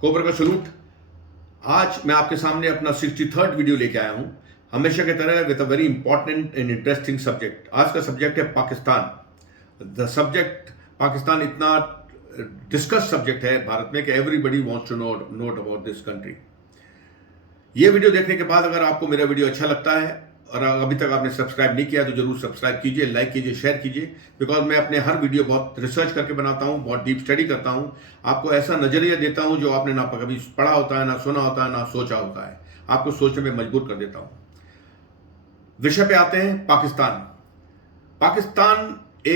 Cobra का salute. आज मैं आपके सामने अपना 63rd वीडियो लेके आया हूं, हमेशा की तरह with a very important and interesting subject. आज का सब्जेक्ट है पाकिस्तान। द सब्जेक्ट पाकिस्तान इतना डिस्कस सब्जेक्ट है भारत में कि everybody wants to note about this country. ये वीडियो देखने के बाद अगर आपको मेरा वीडियो अच्छा लगता है और अभी तक आपने सब्सक्राइब नहीं किया तो जरूर सब्सक्राइब कीजिए, लाइक कीजिए, शेयर कीजिए। बिकॉज मैं अपने हर वीडियो बहुत रिसर्च करके बनाता हूँ, बहुत डीप स्टडी करता हूँ, आपको ऐसा नजरिया देता हूँ जो आपने ना कभी पढ़ा होता है, ना सुना होता है, ना सोचा होता है। आपको सोचने में मजबूर कर देता हूँ। विषय पे आते हैं। पाकिस्तान। पाकिस्तान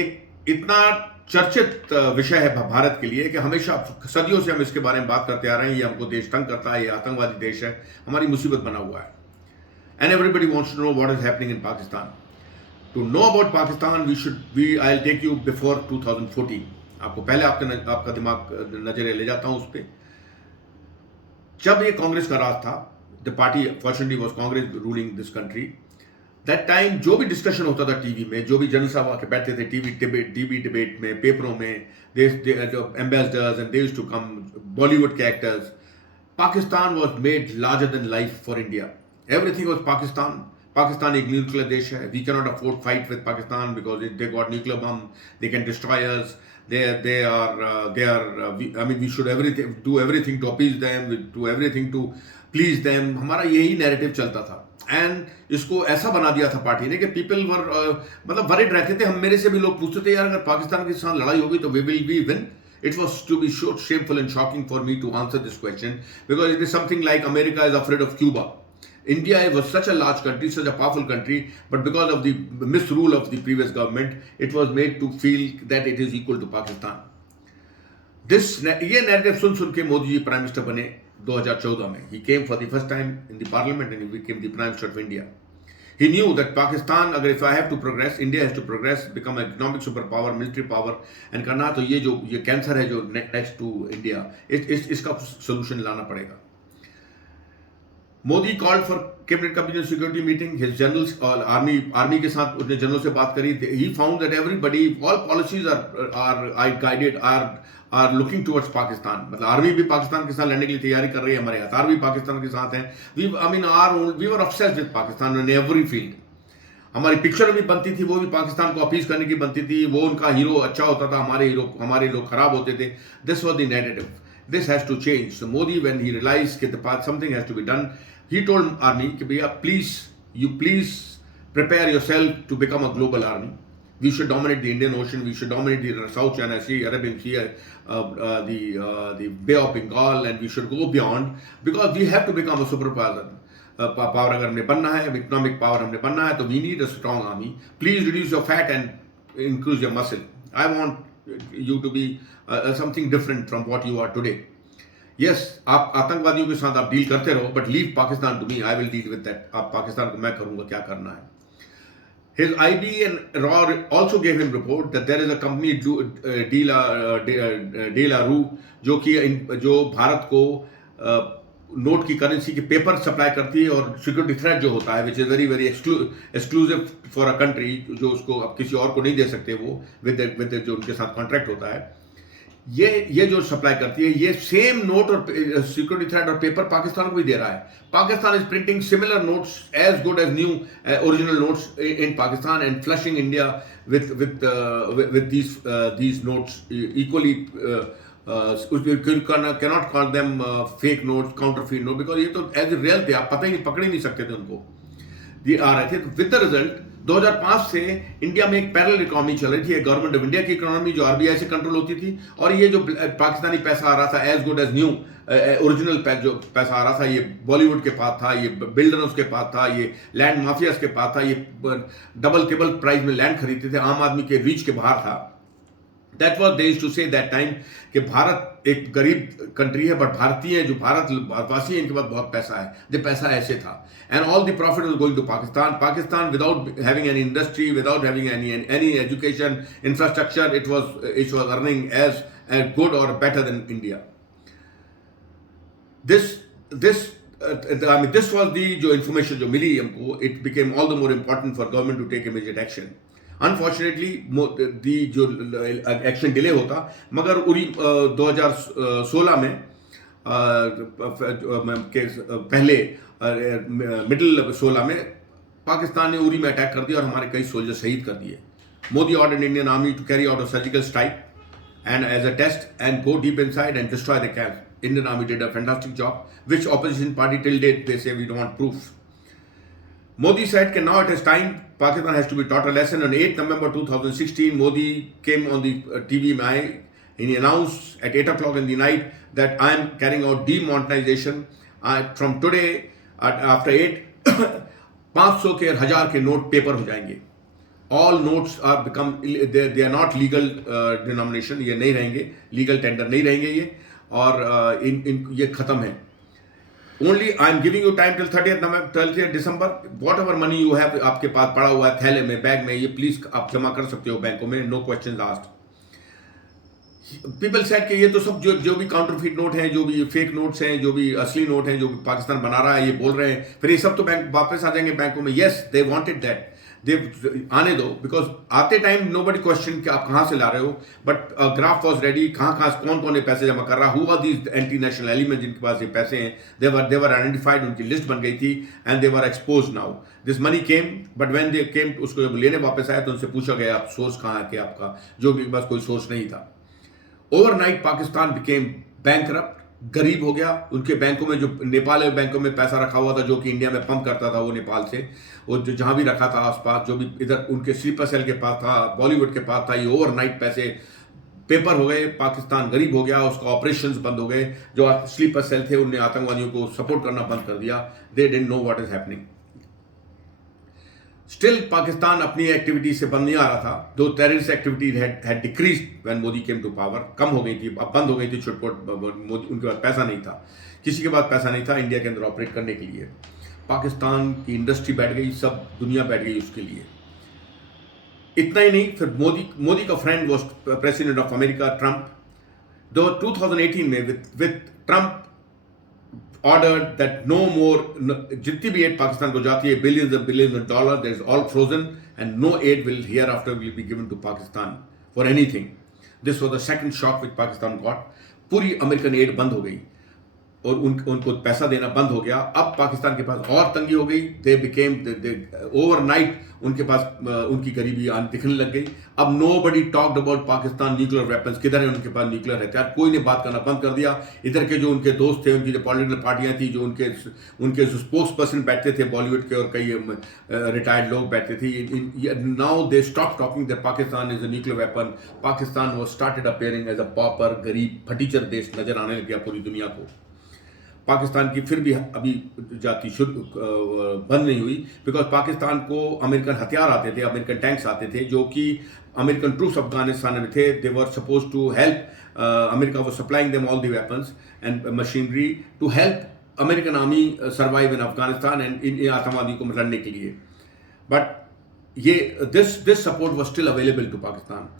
एक इतना चर्चित विषय है भारत के लिए कि हमेशा सदियों से हम इसके बारे में बात करते आ रहे हैं। ये हमको देश तंग करता है, ये आतंकवादी देश है, हमारी मुसीबत बना हुआ है। And everybody wants to know what is happening in Pakistan. To know about Pakistan, I'll take you before 2014. आपको पहले आपका दिमाग नजरिया ले जाता हूं उस पर। जब ये कांग्रेस का राज था, the party fortunately was Congress ruling this country. That time जो भी डिस्कशन होता था टीवी में, जो भी जनरल साहब आके बैठते थे टीवी डिबेट में, पेपरों में, ambassadors and they used to come, Bollywood के actors, Pakistan was made larger than life for India. Everything was Pakistan. Pakistan एक न्यूक्लियर देश है. We cannot afford fight with Pakistan because they got nuclear bomb. They can destroy us. We should do everything to appease them. We do everything to please them. हमारा यही narrative चलता था. And इसको ऐसा बना दिया था पार्टी ने कि people were मतलब worried रहते थे. हम मेरे से भी लोग पूछते थे, यार अगर पाकिस्तान के साथ लड़ाई होगी तो will we win? It was to be so shameful and shocking for me to answer this question because it is something like America is afraid of Cuba. India was such a large country, such a powerful country, but because of the misrule of the previous government, it was made to feel that it is equal to Pakistan. ये narrative सुन के Modi ji prime minister बने 2014 में. He came for the first time in the parliament and he became the prime minister of India. He knew that Pakistan, अगर if I have to progress, India has to progress, become an economic superpower, military power, and करना तो ये cancer है जो next to India, इसका solution लाना पड़ेगा. Modi called for cabinet security meeting. His generals और आर्मी के साथ उसने जनरल से बात करी. He found that everybody, all policies are guided, are looking towards Pakistan. मतलब आर्मी भी पाकिस्तान के साथ लड़ने के लिए तैयारी कर रही है, हमारे हथियार भी पाकिस्तान के साथ हैं. We were obsessed with Pakistan in every field. हमारी पिक्चर भी बनती थी, वो भी पाकिस्तान को अपीज करने की बनती थी. वो उनका हीरो अच्छा होता था, हमारे लोग खराब होते थे. This was the narrative. This has to change. So Modi, when he realized that something has to be done, he told army, please prepare yourself to become a global army. We should dominate the Indian Ocean. We should dominate the South China Sea, Arabian Sea, the Bay of Bengal, and we should go beyond because we have to become a superpower. Power अगर हमने बनना है, economic power हमने बनना है, तो we need a strong army. Please reduce your fat and increase your muscle. I want you to be something different from what you are today. Yes, आप आतंकवादियों के साथ आप डील करते रहो, but leave Pakistan to me. I will deal with that. आप पाकिस्तान को मैं करूंगा क्या करना है. His IB and RAW also gave him report that there is a company De La Rue जो भारत को नोट की करेंसी के पेपर सप्लाई करती है और सिक्योरिटी थ्रेट जो होता है, which is very very exclusive for a country, जो उसको अब किसी और को नहीं दे सकते वो विद जो उनके साथ कॉन्ट्रैक्ट होता है. ये जो सप्लाई करती है, ये सेम नोट और सिक्योरिटी थ्रेट और पेपर पाकिस्तान को भी दे रहा है. Pakistan is printing similar notes as good as new original notes in Pakistan and flushing India with these notes equally. Cannot call them fake notes, counterfeit notes, because ये तो as real थे, आप पता ही नहीं, पकड़ ही नहीं सकते थे उनको. ये आ रहे थे. विद द रिजल्ट 2005 से इंडिया में एक पैरेलल इकोनॉमी चल रही थी. गवर्नमेंट ऑफ इंडिया की इकोनॉमी जो आरबीआई से कंट्रोल होती थी, और ये जो पाकिस्तानी पैसा आ रहा था as good as new original जो पैसा आ रहा था, ये बॉलीवुड के पास था, ये बिल्डर्स के पास था, ये लैंड माफियाज के पास था, ये डबल ट्रिपल प्राइस में लैंड खरीदते थे, आम आदमी के रीच के बाहर था. That was they used to say that time कि भारत एक गरीब कंट्री है, बट भारतीय जो भारतवासी है इनके पास बहुत पैसा है. जो पैसा ऐसे था, and all the profit was going to Pakistan. Pakistan, without having any industry, without having any education infrastructure, it was earning as good or better than India. This was the जो information जो मिली हमको. It became all the more important for government to take immediate action. Unfortunately जो action delay होता, मगर उरी 2016 में के पहले middle 16 में पाकिस्तान ने उरी में अटैक कर दिया और हमारे कई सोल्जर शहीद कर दिए. Modi ordered Indian army to carry out a surgical strike and as a test and go deep inside and destroy the camps. Indian army did a fantastic job, which opposition party till date they say we don't want proof. Modi said that now it is time Pakistan has to be taught a lesson. On 8 November 2016, Modi came on the TV and he announced at 8 o'clock in the night that I am carrying out demonetization. From today, after 8, 500 के 1000 के note paper हो जाएंगे. All notes are become they are not legal denomination. ये नहीं रहेंगे, legal tender नहीं रहेंगे ये, और ये खत्म है. Only I am giving you time till 30th December. Whatever money you have आपके पास पड़ा हुआ है थैले में, बैग में, ये प्लीज आप जमा कर सकते हो बैंकों में. No questions asked. People said कि ये तो सब जो भी काउंटरफीट नोट हैं, जो भी फेक नोट्स हैं, जो भी असली नोट हैं, जो पाकिस्तान बना रहा है, ये बोल रहे हैं, फिर ये सब तो बैंक वापस आ जाएंगे बैंकों में. Yes, they wanted that. आने दो, बिकॉज आते टाइम नो बडी क्वेश्चन कि आप कहाँ से ला रहे हो, बट ग्राफ वॉज रेडी. कहाँ कौन कौन ये पैसे जमा कर रहा, who are these anti national element जिनके पास ये पैसे हैं. देवर आइडेंटिफाइड, उनकी लिस्ट बन गई थी and they were expose. Now this money came, but when they came उसको जब लेने वापस आया तो उनसे पूछा गया आप सोर्स कहाँ है कि आपका, जो उनके पास कोई सोर्स नहीं था. ओवरनाइट पाकिस्तान बिकेम बैंकरप्ट, गरीब हो गया. उनके बैंकों में, जो नेपाल में बैंकों में पैसा रखा हुआ था, जो कि इंडिया में पंप करता था वो नेपाल से, वो जो जहां भी रखा था आसपास, जो भी इधर उनके स्लीपर सेल के पास था, बॉलीवुड के पास था, ये ओवरनाइट पैसे पेपर हो गए. पाकिस्तान गरीब हो गया, उसका ऑपरेशंस बंद हो गए. जो स्लीपर सेल थे उनने आतंकवादियों को सपोर्ट करना बंद कर दिया. They didn't know what is happening. Still Pakistan अपनी एक्टिविटी से बंद नहीं आ रहा था. दो terrorist activity had decreased when Modi came to power. कम हो गई थी, अब बंद हो गई थी छुटपुट. मोदी, उनके पास पैसा नहीं था, किसी के पास पैसा नहीं था इंडिया के अंदर ऑपरेट करने के लिए. पाकिस्तान की इंडस्ट्री बैठ गई, सब दुनिया बैठ गई उसके लिए. इतना ही नहीं, फिर मोदी का friend was president of America, Trump. 2018 में with Trump ordered that no more, जितनी भी एड पाकिस्तान को जाती है, billions and billions of dollars, that is all frozen and no aid will hereafter will be given to Pakistan for anything. This was the second shock which Pakistan got. पूरी American add बंद हो गई और उनको पैसा देना बंद हो गया. अब पाकिस्तान के पास और तंगी हो गई. दे बिकेम ओवरनाइट उनके पास उनकी गरीबी दिखने लग गई. अब nobody talked about Pakistan nuclear weapons. किधर है उनके पास न्यूक्लियर हथियार, कोई ने बात करना बंद कर दिया. इधर के जो उनके दोस्त थे, उनकी जो पॉलिटिकल पार्टियां थी, जो उनके जो स्पोक्स पर्सन बैठते थे बॉलीवुड के और कई रिटायर्ड लोग बैठते थे, now they stop talking that Pakistan is a nuclear weapon. Pakistan was started appearing as a pauper, गरीब, फटीचर देश नजर आने लग गया पूरी दुनिया को. पाकिस्तान की फिर भी अभी जाती बंद नहीं हुई, बिकॉज पाकिस्तान को अमेरिकन हथियार आते थे, अमेरिकन टैंक्स आते थे, जो कि अमेरिकन ट्रूप्स अफगानिस्तान में थे. They were suppose to help, America was supplying them all the weapons and machinery to help American army survive in Afghanistan and इन आतंकवादी को लड़ने के लिए. बट ये this support was still available to Pakistan.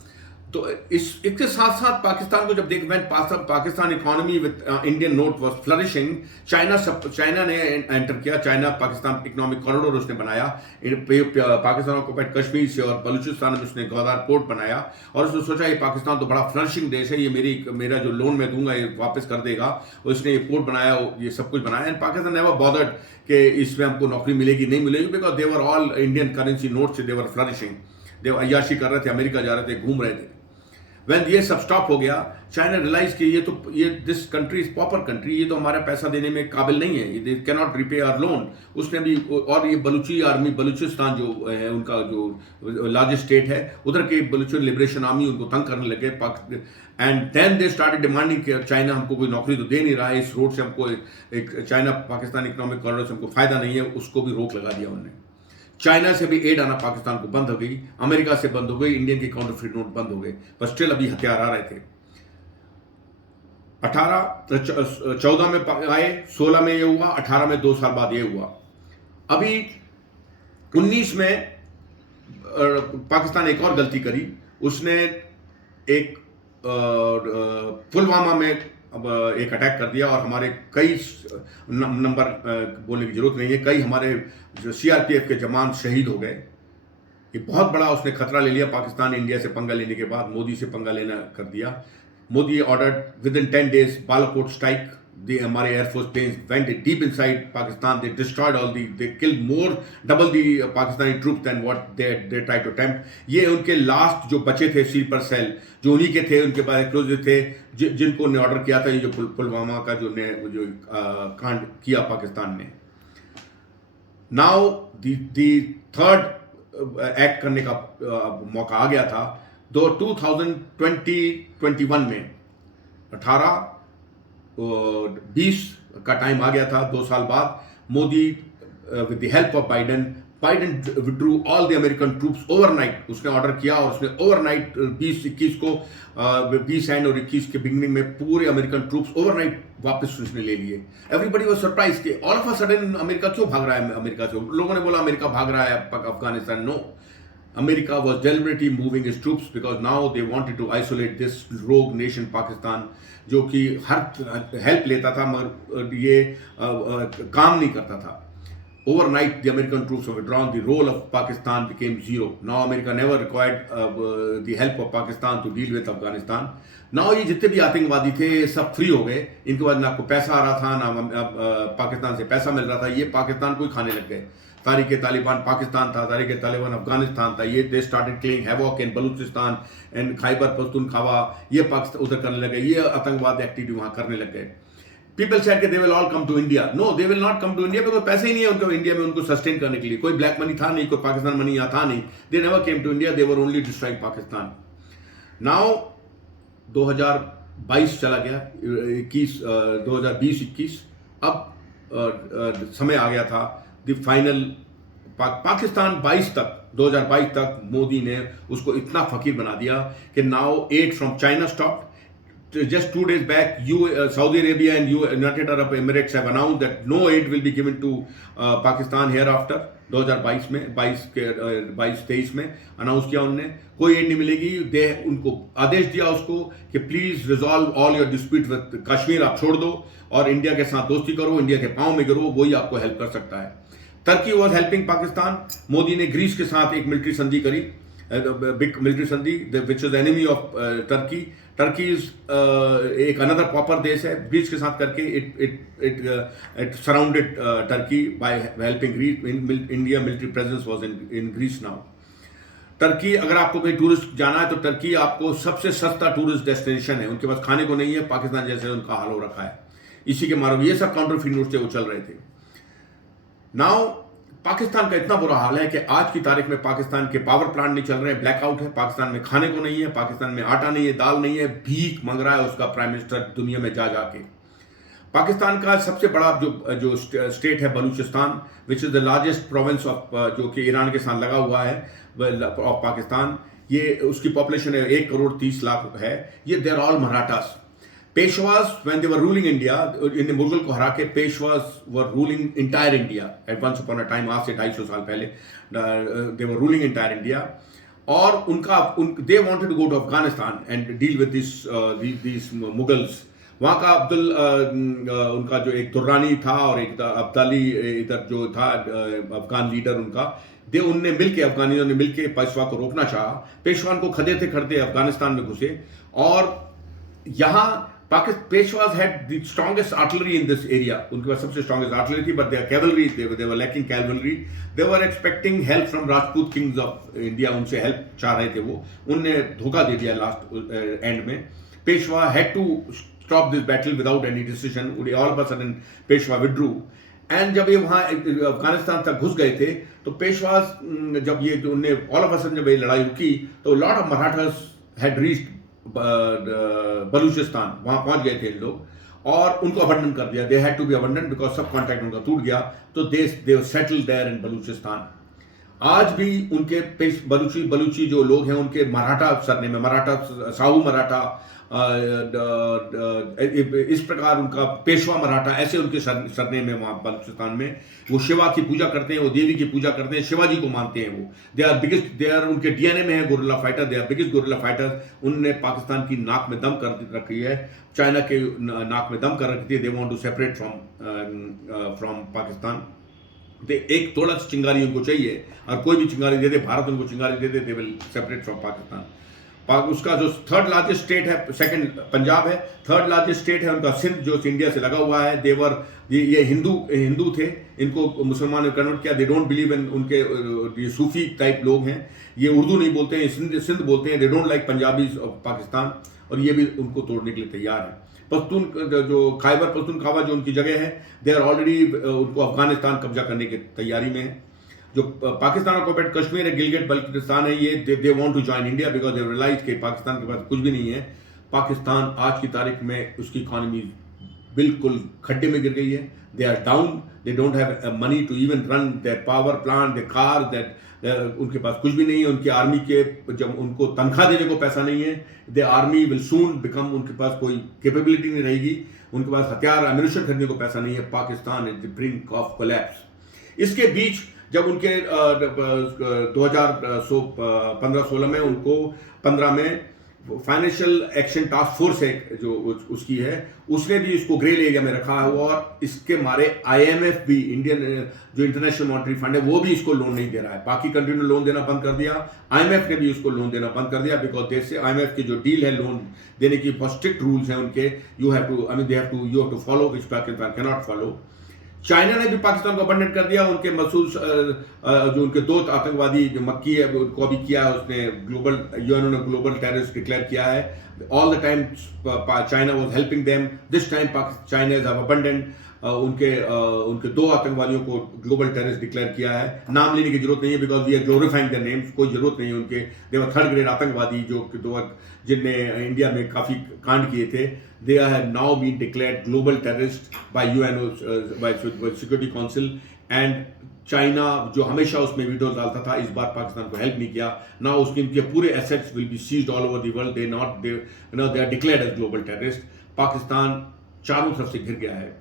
तो इसके साथ साथ पाकिस्तान को जब देख, Pakistan economy with Indian note was flourishing. China ने एंटर किया. चाइना पाकिस्तान इकोनॉमिक कॉरिडोर उसने बनाया. पाकिस्तान ऑक्युपाइड कश्मीर से और बलूचिस्तान में उसने ग्वादार पोर्ट बनाया और उसने सोचा ये पाकिस्तान तो बड़ा फ्लरिशिंग देश है, ये मेरा जो लोन मैं दूंगा ये वापस कर देगा. और उसने ये पोर्ट बनाया, ये सब कुछ बनाया. एंड पाकिस्तान नेवर बॉदर्ड कि इसमें हमको नौकरी मिलेगी नहीं मिलेगी, because they were all Indian currency note से दे वर फ्लरिशिंग. दे अय्याशी कर रहे थे, अमेरिका जा रहे थे, घूम रहे थे. When ये सब स्टॉप हो गया, चाइना रियलाइज कि ये this country is pauper country, ये तो हमारा पैसा देने में काबिल नहीं है, ये can not repay our loan. उसने भी, और ये बलूची आर्मी, बलूचिस्तान जो है उनका जो लार्जेस्ट स्टेट है, उधर के बलूचिस्तान लिबरेशन आर्मी उनको तंग करने लगे. And then they started demanding कि चाइना हमको कोई नौकरी तो दे नहीं रहा है, इस रोड से हमको एक चाइना पाकिस्तान इकोनॉमिक कॉरिडोर से हमको फायदा नहीं है, उसको भी रोक लगा दिया उन्होंने. चाइना से भी एड आना पाकिस्तान को बंद हो गई, अमेरिका से बंद हो गई, इंडियन के काउंटरफीट नोट बंद हो गए, पर स्टिल अभी हथियार आ रहे थे. 14 में आए, 16 में ये हुआ, 18 में 2 साल बाद ये हुआ. अभी 19 में पाकिस्तान एक और गलती करी. उसने एक पुलवामा में अब एक अटैक कर दिया और हमारे कई नंबर बोलने की जरूरत नहीं है, कई हमारे जो सीआरपीएफ के जवान शहीद हो गए. ये बहुत बड़ा उसने खतरा ले लिया. पाकिस्तान इंडिया से पंगा लेने के बाद मोदी से पंगा लेना कर दिया. Modi ordered within 10 days Balakot strike. हमारे air force planes went deep inside Pakistan, they destroyed they killed more double the Pakistani troop than what they try to attempt. ये उनके लास्ट जो बचे थे स्लीपर सेल, जो उन्हीं के थे, उनके पास क्लोज थे, जिनको उन्होंने ऑर्डर किया था ये जो पुलवामा का जो कांड किया पाकिस्तान ने। नाउ दी थर्ड एक्ट करने का मौका आ गया था। 2021 में 20 का टाइम आ गया था, 2 साल बाद Modi with the help of Biden withdrew all the American troops overnight. उसने ऑर्डर किया और उसने ओवरनाइट 20-21 को 20 एंड और 21 के बिगनिंग में पूरे अमेरिकन ट्रूप्स ओवरनाइट वापस उसने ले लिए। एवरीबडी वाज सरप्राइज कि all of a sudden America क्यों भाग रहा है अमेरिका से। लोगों ने बोला अमेरिका भाग रहा है Afghanistan. No, America was deliberately moving its troops because now they wanted to isolate this rogue nation Pakistan, जो कि हर हेल्प लेता था मगर ये काम नहीं करता था। Overnight, the American troops were withdrawn. The role of Pakistan became zero. Now America never required the help of Pakistan to deal with Afghanistan. Now ये जितने भी आतंकवादी थे सब फ्री हो गए। इनके बाद ना आपको पैसा आ रहा था, ना पाकिस्तान से पैसा मिल रहा था। ये पाकिस्तान को ही खाने लग गए। तारीख तालिबान पाकिस्तान था, तारीख तालिबान अफगानिस्तान था। ये they started cling havoc in Balochistan and Khyber Pakhtunkhwa. ये पाकिस्तान उधर करने लगे, ये आतंकवाद एक्टिविटी वहां करने लग गए। पीपल सेड कि they will all come to India. No, they will not come to India because पैसे ही नहीं है उनको इंडिया में उनको सस्टेन करने के लिए। कोई ब्लैक मनी था नहीं, कोई पाकिस्तान मनी यहाँ था नहीं। They never came to India, they were only destroying Pakistan. Now 2022 चला गया, 2020-21। अब समय आ गया था द फाइनल। पाकिस्तान 2022 तक मोदी ने उसको इतना फकीर बना दिया कि now aid from China stop. Just 2 days back, Saudi Arabia and United Arab Emirates have announced that no aid will be given to Pakistan hereafter। 2022 में 22-23 में अनाउंस किया उन्होंने, कोई एड नहीं मिलेगी। दे उनको आदेश दिया उसको कि please resolve all your dispute with Kashmir, आप छोड़ दो और इंडिया के साथ दोस्ती करो, इंडिया के पांव में गिरो, वही आपको हेल्प कर सकता है। Turkey was helping Pakistan. Modi ने ग्रीस के साथ एक मिलिट्री संधि करी, बिग मिलिट्री संधि which is enemy of Turkey. Turkey is एक अनदर पॉपर देश है। ग्रीस के साथ करके it surrounded Turkey by helping Greece. India military presence was in Greece now. Turkey, अगर आपको कहीं टूरिस्ट जाना है तो टर्की आपको सबसे सस्ता टूरिस्ट डेस्टिनेशन है। उनके पास खाने को नहीं है, पाकिस्तान जैसे उनका हाल हो रखा है। इसी के मारो ये सब काउंटर फीड न्यूज थे वो चल रहे थे। नाउ पाकिस्तान का इतना बुरा हाल है कि आज की तारीख में पाकिस्तान के पावर प्लांट नहीं चल रहे हैं, ब्लैकआउट है, पाकिस्तान में खाने को नहीं है, पाकिस्तान में आटा नहीं है, दाल नहीं है, भीख मांग रहा है उसका प्राइम मिनिस्टर दुनिया में जा जाके। पाकिस्तान का सबसे बड़ा जो स्टेट है Balochistan, which is the largest province of, जो कि ईरान के साथ लगा हुआ है, ऑफ पाकिस्तान। ये उसकी पॉपुलेशन है 1,30,00,000 है। ये there all Marathas. Peshwas when they were ruling India, इन मुगल को हरा के पेशवाज were ruling entire India at once upon a time, आज से 250 साल पहले they were ruling entire India। और they wanted to go to Afghanistan and deal with these Mughals। वहाँ का उनका जो एक दुर्रानी था और एक अब्दाली इधर जो था अफगान लीडर उनने मिलके अफगानियों ने मिलके पेशवा को रोकना चाहा। पेशवान को खदेड़ते खदेड़ते अफगानिस्तान में घुसे और यहाँ Peshwas had the strongest artillery in this area। उनके पास सबसे strongest artillery थी, but their cavalry, they were lacking cavalry। They were expecting help from Rajput kings of India। उनसे help चाह रहे थे वो, उनने धोखा दे दिया लास्ट एंड में। Peshwa had to stop this battle without any decision। All of a sudden Peshwa withdrew। And जब ये वहाँ अफगानिस्तान तक घुस गए थे तो पेशवाज जब ये उनने ऑल ऑफ अ सडन जब ये लड़ाई रुकी तो lot of Marathas had reached Balochistan, वहां पहुंच गए थे इन लोग और उनको अबंडन कर दिया। They had to be abandon because सब कॉन्ट्रैक्ट उनका टूट गया। तो they settled there in Balochistan. आज भी उनके बलूची जो लोग हैं उनके मराठा सरने में, मराठा साहू मराठा, इस प्रकार उनका पेशवा मराठा, ऐसे उनके सरने में वहां बलूचिस्तान में वो शिवा की पूजा करते हैं, वो देवी की पूजा करते हैं, शिवाजी को मानते हैं। वो दे आर उनके डीएनए में है guerrilla fighter. They are biggest guerrilla fighter. उनने पाकिस्तान की नाक में दम कर रखी है, चाइना के नाक में दम कर रखी थी। They want to separate from Pakistan. तो एक थोड़ा सा चिंगारी उनको चाहिए और कोई भी चिंगारी दे दे, भारत उनको चिंगारी दे दे, they will separate from Pakistan. उसका जो थर्ड लार्जेस्ट स्टेट है, सेकंड पंजाब है, थर्ड लार्जेस्ट स्टेट है उनका सिंध, जो इंडिया से लगा हुआ है। देवर ये हिंदू थे, इनको मुसलमान ने कन्वर्ट किया। दे डोंट बिलीव इन, उनके ये सूफी टाइप लोग हैं, ये उर्दू नहीं बोलते हैं, सिंध बोलते हैं। They don't like Punjabis of Pakistan, और ये भी उनको तोड़ने के लिए तैयार है। पश्तून जो खैबर पख्तूनख्वा जो उनकी जगह है, दे आर ऑलरेडी उनको अफगानिस्तान कब्जा करने की तैयारी में है। जो पाकिस्तान ऑक्युपाइड कश्मीर है, गिलगिट बल्तिस्तान है, ये they want to join India because they realize कि पाकिस्तान के पास कुछ भी नहीं है। पाकिस्तान आज की तारीख में उसकी इकॉनमी बिल्कुल खड्डे में गिर गई है। They are down, they don't have money to even run their power plant, their car, that उनके पास कुछ भी नहीं है। उनकी आर्मी के जब उनको तनख्वाह देने को पैसा नहीं है, the army will soon become, उनके पास कोई कैपेबिलिटी नहीं रहेगी, उनके पास हथियार एम्यूनिशन खरीदने को पैसा नहीं है। Pakistan is the brink of collapse. इसके बीच जब उनके 2015-16 में उनको 15 में फाइनेंशियल एक्शन टास्क फोर्स है जो उसकी है, उसने भी इसको ग्रे एरिया में रखा है। और इसके मारे IMF भी, इंडियन जो इंटरनेशनल मॉनेटरी फंड है, वो भी इसको लोन नहीं दे रहा है। बाकी कंट्री ने लोन देना बंद कर दिया, IMF ने भी इसको लोन देना बंद कर दिया बिकॉज देश से IMF की जो डील है लोन देने की, बहुत स्ट्रिक्ट रूल्स हैं उनके। You have to follow, which Pakistan can not follow. China ने भी पाकिस्तान को अबंडन कर दिया। उनके मसूद जो उनके 2 आतंकवादी जो मक्की है उनको अभी किया है उसने ग्लोबल, यूएनओ ने ग्लोबल टेररिस्ट डिक्लेयर किया है। All the time China was helping them, this time China is abandon. उनके 2 आतंकवादियों को ग्लोबल टेररिस्ट डिक्लेयर किया है। नाम लेने की जरूरत नहीं है because we are glorifying their names, कोई जरूरत नहीं है उनके। दे वर थर्ड ग्रेड आतंकवादी जो 2 जिनने इंडिया में काफी कांड किए थे। They have now been declared global terrorist by UNO, by Security Council, and China जो हमेशा उसमें वीडियो डालता था, इस बार पाकिस्तान को हेल्प नहीं किया ना। उसके इनके पूरे assets will be seized all over the world. They are declared as global terrorist. Pakistan चारों तरफ से घिर गया है।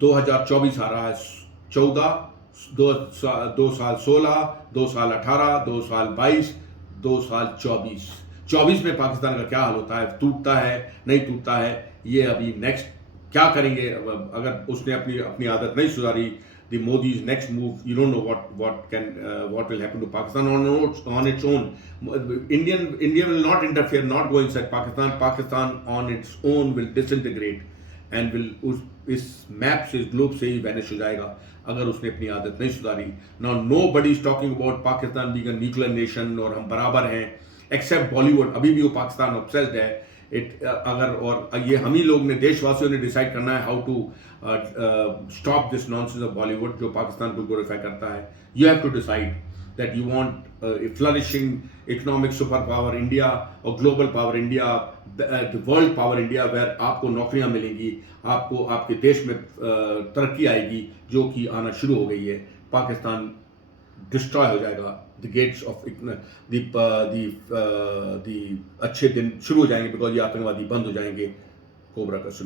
2024 आ रहा है, 14, 2 साल 16, 2 साल 18, 2 साल 22, 2 साल 24 में पाकिस्तान का क्या हाल होता है, टूटता है नहीं टूटता है, ये अभी नेक्स्ट क्या करेंगे। अगर उसने अपनी आदत नहीं सुधारी, the Modi's next move, you don't know what will happen to Pakistan on its own. India will not interfere, not go inside Pakistan. Pakistan on its own will disintegrate and will इस map से, इस globe से ही vanish हो जाएगा अगर उसने अपनी आदत नहीं सुधारी। Now nobody is talking about Pakistan being a nuclear nation और हम बराबर हैं, एक्सेप्ट बॉलीवुड। अभी भी वो पाकिस्तान ऑब्सेस्ड है। और ये हम ही लोग ने, देशवासियों ने डिसाइड करना है how to stop this nonsense of Bollywood जो पाकिस्तान को ग्लोरीफाई करता है। You have to decide that you want flourishing economic super power India और global power India, world power India, where आपको नौकरियां मिलेंगी, आपको आपके देश में तरक्की आएगी, जो कि आना शुरू हो गई है। पाकिस्तान डिस्ट्रॉय हो जाएगा, द गेट्स ऑफ द अच्छे दिन शुरू हो जाएंगे बिकॉज ये आतंकवादी बंद हो जाएंगे। कोबरा का सलूट।